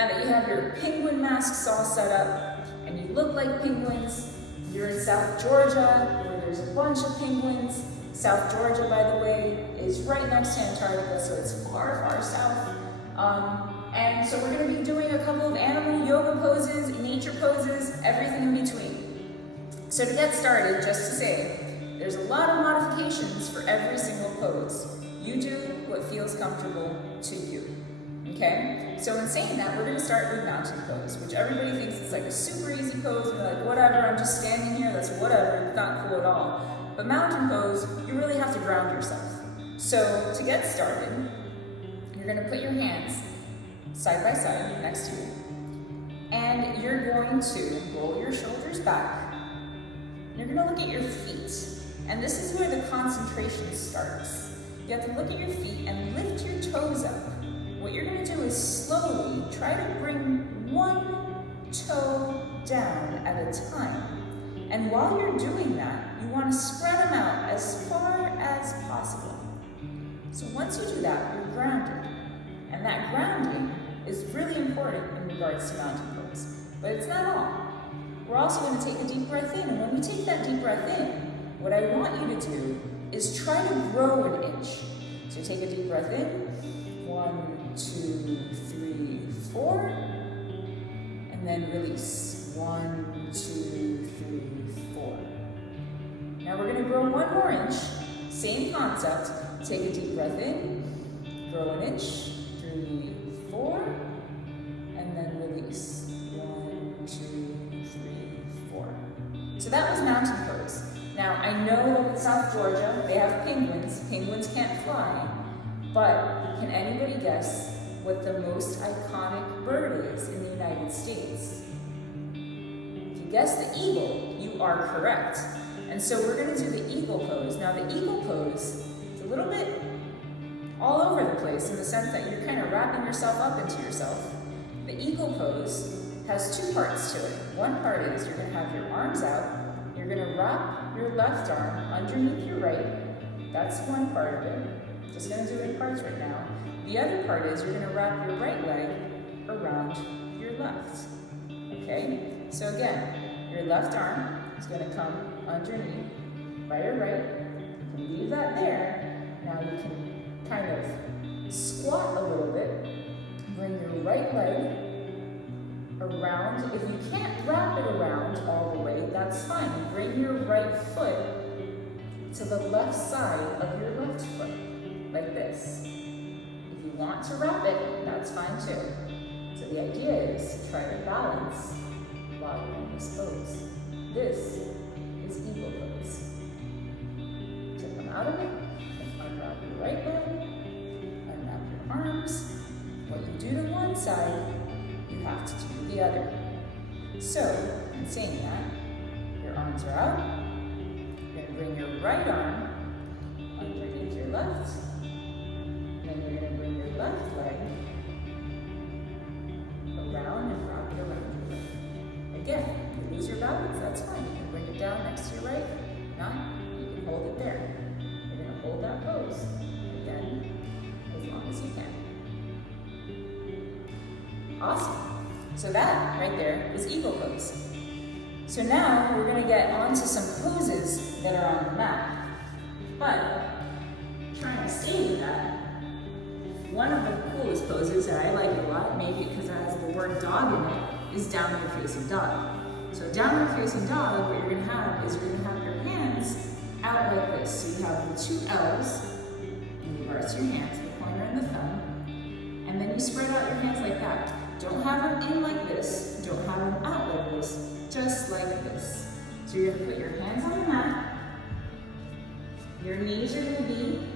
Now that you have your penguin masks all set up and you look like penguins, you're in South Georgia where there's a bunch of penguins. South Georgia, by the way, is right next to Antarctica, so it's far, far south. And so we're going to be doing a couple of animal yoga poses, nature poses, everything in between. So to get started, just to say, there's a lot of modifications for every single pose. You do what feels comfortable to you, okay? So in saying that, we're going to start with mountain pose, which everybody thinks is like a super easy pose, and they're like, whatever, I'm just standing here, that's whatever, it's not cool at all. But mountain pose, you really have to ground yourself. So to get started, you're going to put your hands side by side next to you, and you're going to roll your shoulders back. You're going to look at your feet, and this is where the concentration starts. You have to look at your feet and lift your toes up. What you're going to do is slowly try to bring one toe down at a time. And while you're doing that, you want to spread them out as far as possible. So once you do that, you're grounded. And that grounding is really important in regards to mountain pose. But it's not all. We're also going to take a deep breath in. And when we take that deep breath in, what I want you to do is try to grow an inch. So take a deep breath in. 1, 2, 3, 4. And then release. 1, 2, 3, 4. Now we're going to grow one more inch. Same concept. Take a deep breath in. Grow an inch. 3, 4. And then release. 1, 2, 3, 4. So that was mountain pose. Now, I know in South Georgia, they have penguins. Penguins can't fly. But can anybody guess what the most iconic bird is in the United States? If you guess the eagle, you are correct. And so we're going to do the eagle pose. Now, the eagle pose is a little bit all over the place in the sense that you're kind of wrapping yourself up into yourself. The eagle pose has two parts to it. One part is you're going to have your arms out. You're going to wrap your left arm underneath your right. That's one part of it. Just going to do it in parts right now. The other part is you're going to wrap your right leg around your left. Okay? So again, your left arm is going to come underneath by your right. You can leave that there. Now you can kind of squat a little bit. Bring your right leg around. If you can't wrap it around all the way, that's fine. Bring your right foot to the left side of your left foot, like this. If you want to wrap it, that's fine too. So the idea is to try to balance while you're in this pose. This is eagle pose. To come out of it, unwrap your right leg, unwrap your arms. What you do to one side, you have to do the other. So, in saying that, your arms are out. You're going to bring your right arm underneath your left. Then you're going to bring your left leg around and wrap it around your leg. Again, if you lose your balance, that's fine. You can bring it down next to your right. If not, you can hold it there. You're going to hold that pose, again, as long as you can. Awesome. So that right there is eagle pose. So now we're going to get onto some poses that are on the mat. But trying to stay with that, one of the coolest poses that I like a lot, maybe because it has the word dog in it, is downward facing dog. So downward facing dog, what you're going to have is you're going to have your hands out like this. So you have the two L's in regards to your hands, the pointer and the thumb, and then you spread out your hands like that. Don't have them in like this, don't have them out like this, just like this. So you're going to put your hands on the mat, your knees are going to be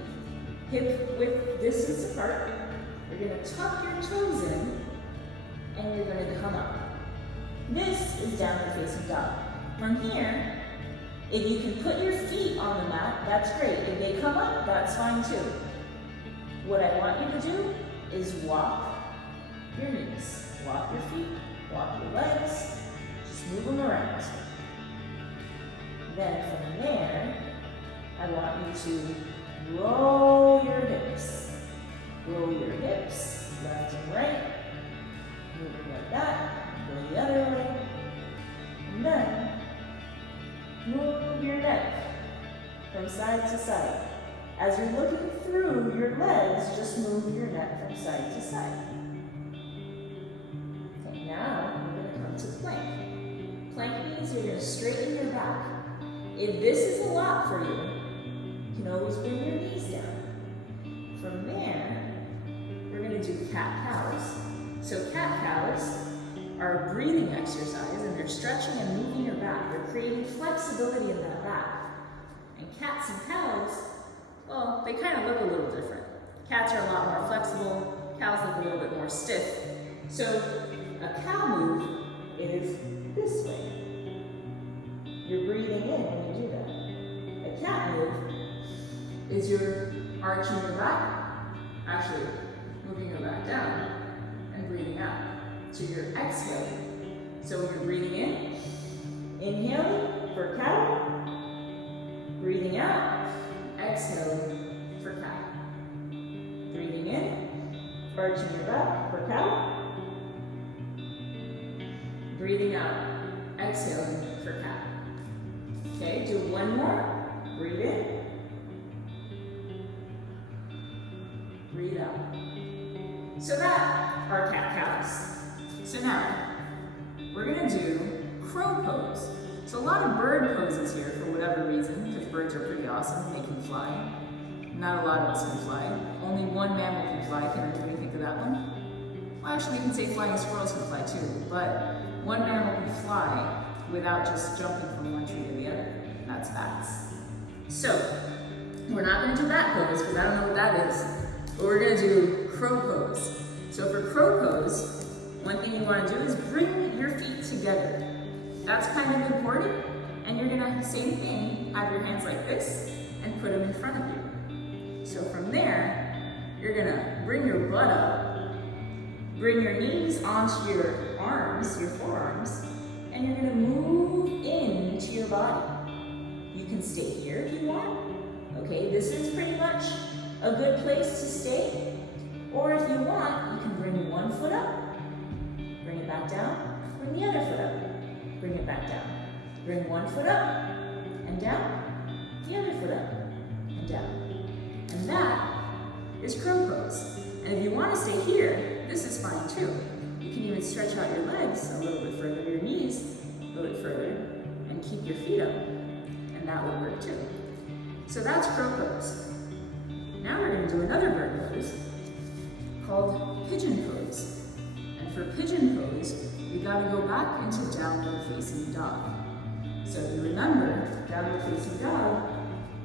hip width distance apart, you're going to tuck your toes in, and you're going to come up. This is downward facing dog. From here, if you can put your feet on the mat, that's great. If they come up, that's fine too. What I want you to do is walk your knees, walk your feet, walk your legs, just move them around. Then from there, I want you to roll your hips. Roll your hips, left and right. Move from side to side. As you're looking through your legs, just move your neck from side to side. Okay, now we're going to come to plank. Plank means you're going to straighten your back. If this is a lot for you, you can always bring your knees down. From there, we're going to do cat-cows. So cat-cows are a breathing exercise, and they're stretching and moving your back. They're creating flexibility in that back. And cats and cows, well, they kind of look a little different. Cats are a lot more flexible. Cows look a little bit more stiff. So a cow move is this way. You're breathing in when you do that. A cat move is you're arching your back, actually moving your back down and breathing out. So you're exhaling. So when you're breathing in, inhaling for cow, breathing out, exhaling for cat. Breathing in, arching your back for cow, breathing out, exhaling for cat. Okay, do one more. Breathe in. Breathe out. So that are cat-cows. So now, we're going to do crow pose. So a lot of bird poses here for whatever reason, because birds are pretty awesome. They can fly. Not a lot of us can fly. Only one mammal can fly. Can anybody think of that one? Well, actually, you can say flying squirrels can fly too, but one mammal can fly without just jumping from one tree to the other. That's bats. So, we're not going to do bat pose because I don't know what that is, but we're going to do crow pose. So for crow pose, one thing you want to do is bring your feet together. That's kind of important, and you're going to, same thing, have your hands like this and put them in front of you. So from there, you're going to bring your butt up, bring your knees onto your arms, your forearms, and you're going to move into your body. You can stay here if you want. Okay, this is pretty much a good place to stay. Or if you want, you can bring one foot up, bring it back down, bring the other foot up, bring it back down. Bring one foot up and down, the other foot up and down. And that is crow pose. And if you want to stay here, this is fine too. You can even stretch out your legs a little bit further, your knees a little bit further, and keep your feet up. And that will work too. So that's crow pose. Now we're going to do another bird pose called pigeon pose. And for pigeon pose, you got to go back into downward facing dog. So if you remember, downward facing dog,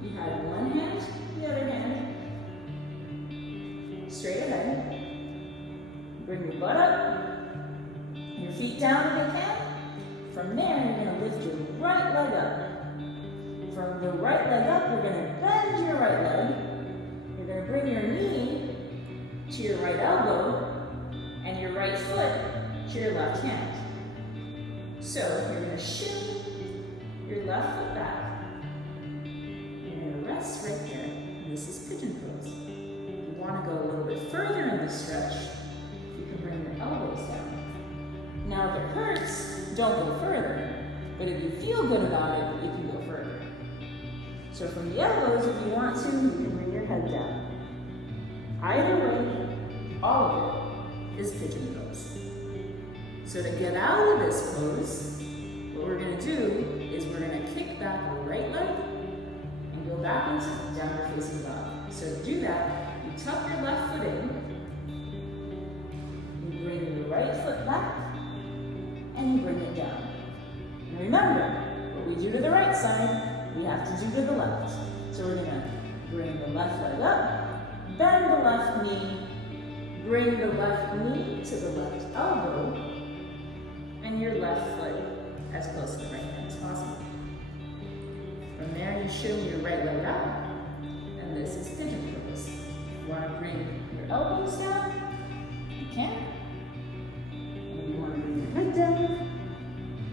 you had one hand, the other hand, straight ahead. Bring your butt up, your feet down if you can. From there, you're going to lift your right leg up. From the right leg up, you're going to bend your right leg. You're going to bring your knee to your right elbow and your right foot to your left hand. So you're going to shimmy your left foot back. You're going to rest right here. And this is pigeon pose. If you want to go a little bit further in the stretch, you can bring your elbows down. Now if it hurts, don't go further. But if you feel good about it, you can go further. So from the elbows, if you want to, you can bring your head down. Either way, all of it is pigeon pose. So to get out of this pose, what we're going to do is we're going to kick back our right leg and go back into downward facing dog. So to do that, you tuck your left foot in, you bring your right foot back, and you bring it down. And remember, what we do to the right side, we have to do to the left. So we're going to bring the left leg up, bend the left knee, bring the left knee to the left elbow, and your left foot as close to the right hand as possible. From there, you shimmy your right leg up, and this is pigeon pose. You want to bring your elbows down, you can. And you want to bring your head down,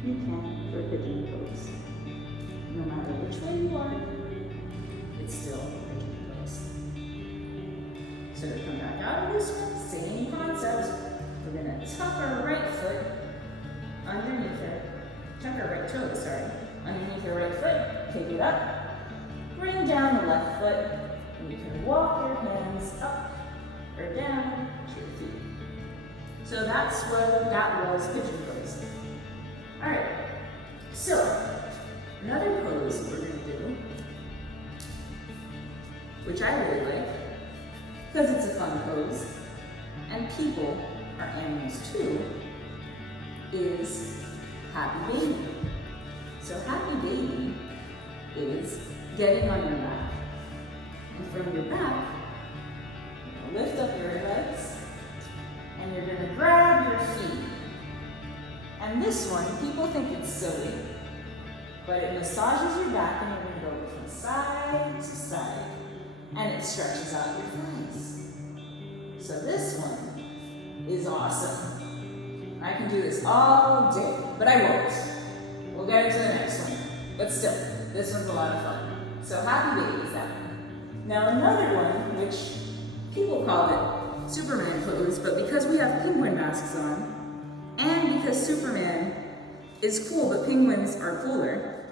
you can for pigeon pose. No matter which way you are, it's still pigeon pose. So to come back out of this one, same concept. We're going to tuck our right foot underneath her, tuck our right toe, sorry, underneath her right foot, pick it up, bring bring down the left foot, and you can walk your hands up or down to your feet. So that's what that was, pigeon pose. All right, so another pose we're gonna do, which I really like, because it's a fun pose, and people are animals too, is happy baby. So happy baby is getting on your back. And from your back, you're gonna lift up your legs, and you're gonna grab your feet. And this one, people think it's silly, but it massages your back and you're gonna go from side to side. And it stretches out your thighs. So this one is awesome. I can do this all day, but I won't. We'll get into the next one. But still, this one's a lot of fun. So happy baby is that one. Now another one, which people call it Superman pose, but because we have penguin masks on, and because Superman is cool, but penguins are cooler,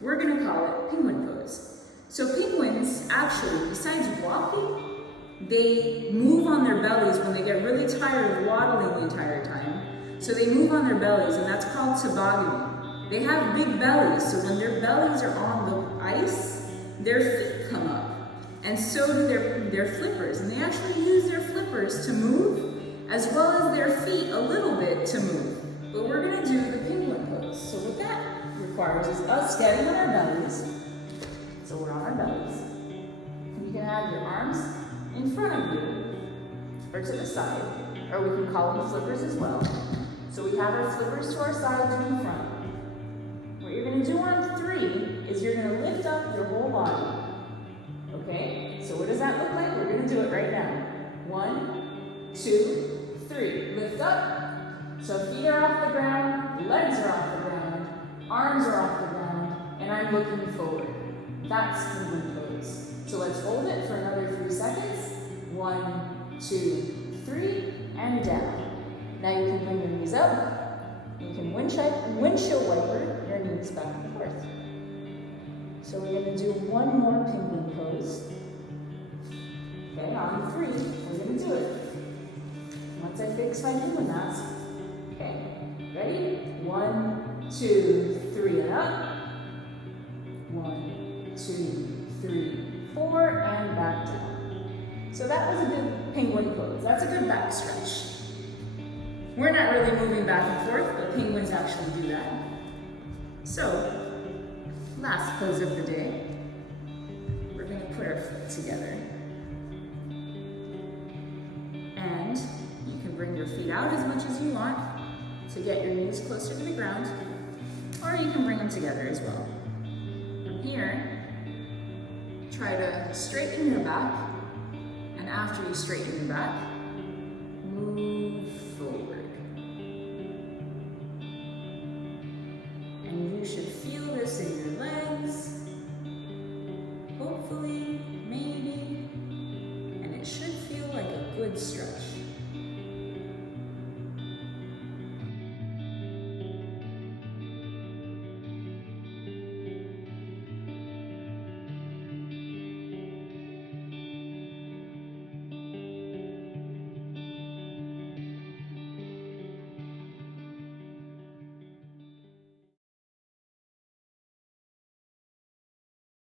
we're gonna call it penguin pose. So penguins, actually, besides walking, they move on their bellies when they get really tired of waddling the entire time. So they move on their bellies, and that's called tobogganing. They have big bellies, so when their bellies are on the ice, their feet come up. And so do their flippers, and they actually use their flippers to move, as well as their feet a little bit to move. But we're gonna do the penguin pose. So what that requires is us getting on our bellies. So we're on our bellies. You can have your arms in front of you, or to the side, or we can call them flippers as well. So we have our flippers to our sides or in front. What you're gonna do on 3 is you're gonna lift up your whole body. Okay, so what does that look like? We're gonna do it right now. 1, 2, 3. Lift up. So feet are off the ground, legs are off the ground, arms are off the ground, and I'm looking forward. That's penguin pose. So let's hold it for another 3 seconds. 1, 2, 3, and down. Now you can bring your knees up. You can windshield wiper your knees back and forth. So we're going to do one more penguin pose. Okay, on 3, we're going to do it. Once I fix my penguin mask. Okay, ready? 1, 2, 3, and up. 1, 2, 3, 4, and back down. So that was a good penguin pose. That's a good back stretch. We're not really moving back and forth, but penguins actually do that. So, last pose of the day, we're going to put our feet together. And you can bring your feet out as much as you want to get your knees closer to the ground, or you can bring them together as well. From here, try to straighten your back, and after you straighten your back,